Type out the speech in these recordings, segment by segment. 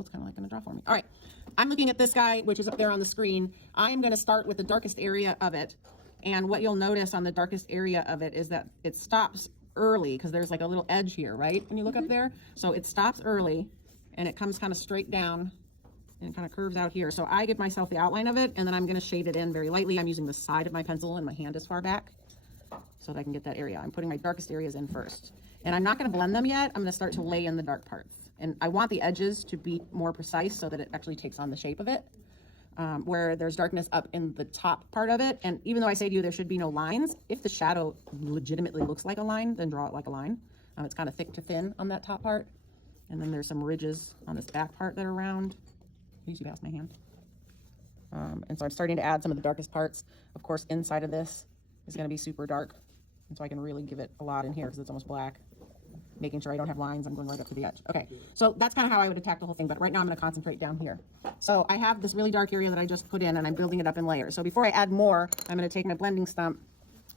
It's kind of like going to draw for me. All right, I'm looking at this guy, which is up there on the screen. I'm going to start with the darkest area of it. And what you'll notice on the darkest area of it is that it stops early because there's like a little edge here, right? When you look up there. So it stops early and it comes kind of straight down and kind of curves out here. So I give myself the outline of it and then I'm going to shade it in very lightly. I'm using the side of my pencil and my hand is far back so that I can get that area. I'm putting my darkest areas in first. And I'm not going to blend them yet. I'm going to start to lay in the dark parts. And I want the edges to be more precise so that it actually takes on the shape of it. Where there's darkness up in the top part of it. And even though I say to you there should be no lines, if the shadow legitimately looks like a line, then draw it like a line. It's kind of thick to thin on that top part. And then there's some ridges on this back part that are round. You see past my hand. And so I'm starting to add some of the darkest parts. Of course, inside of this is going to be super dark. And so I can really give it a lot in here because it's almost black. Making sure I don't have lines, I'm going right up to the edge. Okay, so that's kind of how I would attack the whole thing, but right now I'm going to concentrate down here. So I have this really dark area that I just put in and I'm building it up in layers. So before I add more, I'm going to take my blending stump.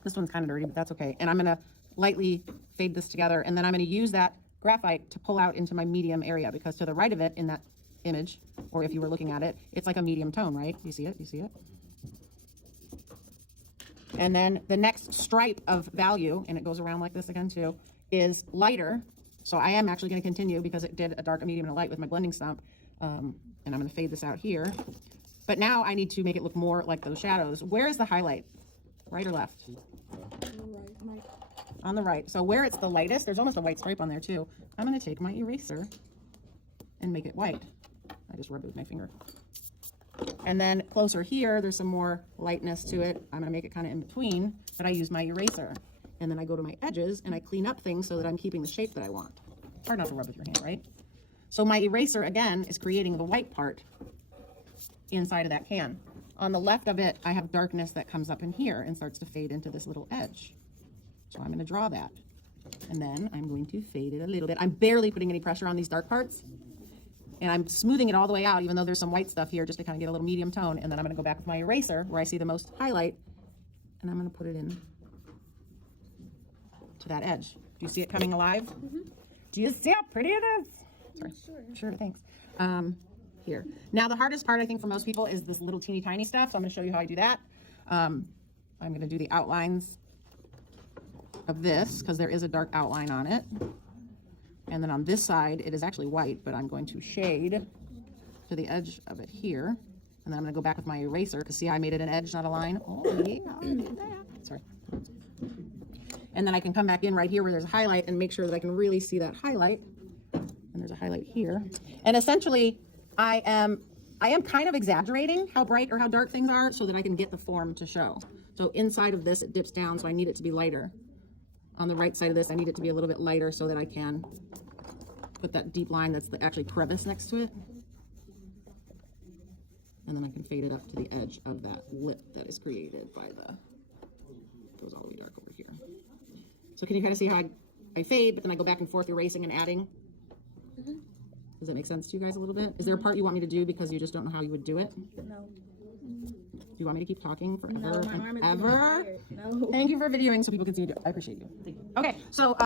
This one's kind of dirty, but that's okay. And I'm going to lightly fade this together and then I'm going to use that graphite to pull out into my medium area because to the right of it in that image, or if you were looking at it, it's like a medium tone, right? You see it? You see it? And then the next stripe of value, and it goes around like this again too, is lighter. So I am actually going to continue because it did a dark, a medium, and a light with my blending stump. And I'm going to fade this out here. But now I need to make it look more like those shadows. Where is the highlight? Right or left? Right. On the right. So where it's the lightest, there's almost a white stripe on there too. I'm going to take my eraser and make it white. I just rubbed it with my finger. And then closer here, there's some more lightness to it. I'm going to make it kind of in between, but I use my eraser. And then I go to my edges and I clean up things so that I'm keeping the shape that I want. It's hard not to rub with your hand, right? So my eraser, again, is creating the white part inside of that can. On the left of it, I have darkness that comes up in here and starts to fade into this little edge. So I'm going to draw that. And then I'm going to fade it a little bit. I'm barely putting any pressure on these dark parts. And I'm smoothing it all the way out, even though there's some white stuff here, just to kind of get a little medium tone. And then I'm going to go back with my eraser where I see the most highlight. And I'm going to put it in to that edge. Do you see it coming alive? Mm-hmm. Do you see how pretty it is? Sorry. Sure, thanks. Here. Now the hardest part I think for most people is this little teeny tiny stuff. So I'm going to show you how I do that. I'm going to do the outlines of this because there is a dark outline on it. And then on this side, it is actually white, but I'm going to shade to the edge of it here. And then I'm going to go back with my eraser because see, I made it an edge, not a line. Oh, yeah. Sorry. And then I can come back in right here where there's a highlight and make sure that I can really see that highlight. And there's a highlight here. And essentially, I am kind of exaggerating how bright or how dark things are so that I can get the form to show. So inside of this, it dips down, so I need it to be lighter. On the right side of this, I need it to be a little bit lighter so that I can put that deep line that's the actually crevice next to it. And then I can fade it up to the edge of that lip that is created by the, goes all the way dark over here. So can you kind of see how I fade, but then I go back and forth erasing and adding? Mm-hmm. Does that make sense to you guys a little bit? Is there a part you want me to do because you just don't know how you would do it? No. Do you want me to keep talking forever No, my arm is and ever? No. Thank you for videoing so people can see you do it. I appreciate you. Thank you. Okay, so